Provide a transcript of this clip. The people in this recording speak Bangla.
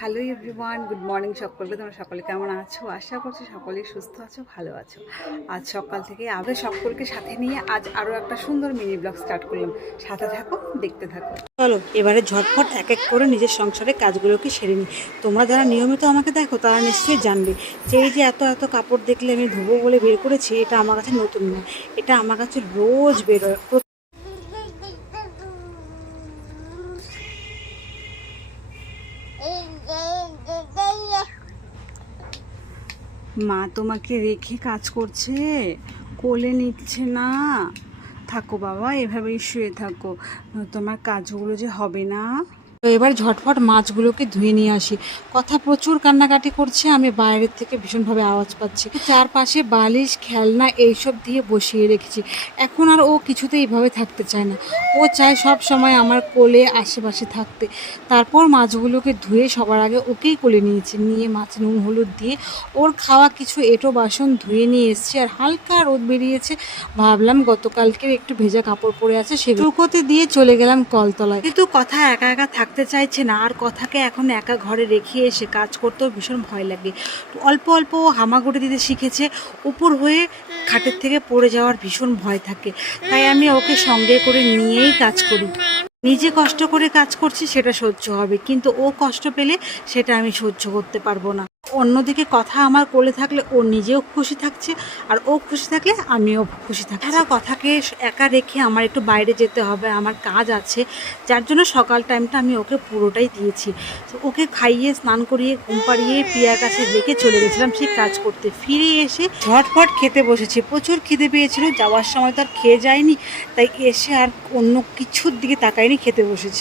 হ্যালো এভরিওয়ান, গুড মর্নিং সকলকে। তোমরা সকলে কেমন আছো? আশা করছি সকলেই সুস্থ আছো, ভালো আছো। আজ সকাল থেকে আবার সকলকে সাথে নিয়ে আজ আরও একটা সুন্দর মিনি ব্লগ স্টার্ট করলাম। সাথে থাকো, দেখতে থাকো। চলো এবারে ঝটফট এক এক করে নিজের সংসারের কাজগুলোকে সেরে নিই। তোমরা যারা নিয়মিত আমাকে দেখো তারা নিশ্চয়ই জানবে যে এই যে এত এত কাপড় দেখলে আমি ধুবো বলে বের করেছি, এটা আমার কাছে নতুন নয়। এটা আমার কাছে রোজ বেরোয়। মা তোমাকে রেখে কাজ করছে, কোলে নিচ্ছে না। থাকো বাবা, এভাবেই শুয়ে থাকো, তোমার কাজগুলো যে হবে না। তো এবার ঝটফট মাছগুলোকে ধুয়ে নিয়ে আসি। কথা প্রচুর কান্নাকাটি করছে, আমি বাইরের থেকে ভীষণভাবে আওয়াজ পাচ্ছি। চারপাশে বালিশ খেলনা এইসব দিয়ে বসিয়ে রেখেছি। এখন আর ও কিছুতেই এইভাবে থাকতে চায় না, ও চায় সব সময় আমার কোলে আশেপাশে থাকতে। তারপর মাছগুলোকে ধুয়ে সবার আগে ওকেই কোলে নিয়ে মাছ নুন হলুদ দিয়ে ওর খাওয়া কিছু এঁটো বাসন ধুয়ে নিয়ে এসেছি। আর হালকা রোদ বেরিয়েছে, ভাবলাম গতকালকের একটু ভেজা কাপড় পরে আছে সেগুলোতে দিয়ে চলে গেলাম কলতলায়। কিন্তু কথা একা একা থাকতে চাইছে না, আর কথাকে এখন একা ঘরে রেখে এসে কাজ করতেও ভীষণ ভয় লাগে। অল্প অল্প হামাগুড়ি দিতে শিখেছে, উপর হয়ে খাটের থেকে পড়ে যাওয়ার ভীষণ ভয় থাকে। তাই আমি ওকে সঙ্গে করে নিয়েই কাজ করি। নিজে কষ্ট করে কাজ করছি সেটা সহ্য হবে, কিন্তু ও কষ্ট পেলে সেটা আমি সহ্য করতে পারবো না। অন্যদিকে কথা আমার কোলে থাকলে ও নিজেও খুশি থাকছে, আর ও খুশি থাকলে আমিও খুশি থাকি। তারা কথাকে একা রেখে আমার একটু বাইরে যেতে হবে, আমার কাজ আছে, যার জন্য সকাল টাইমটা আমি ওকে পুরোটাই দিয়েছি। ওকে খাইয়ে স্নান করিয়ে ঘুম পাড়িয়ে পিয়ার কাছে রেখে চলে গেছিলাম সেই কাজ করতে। ফিরে এসে ঝটফট খেতে বসেছি। প্রচুর খিদে পেয়েছিল, যাওয়ার সময় তো আর খেয়ে যায়নি, তাই এসে আর অন্য কিছুর দিকে তাকাইনি, খেতে বসেছি।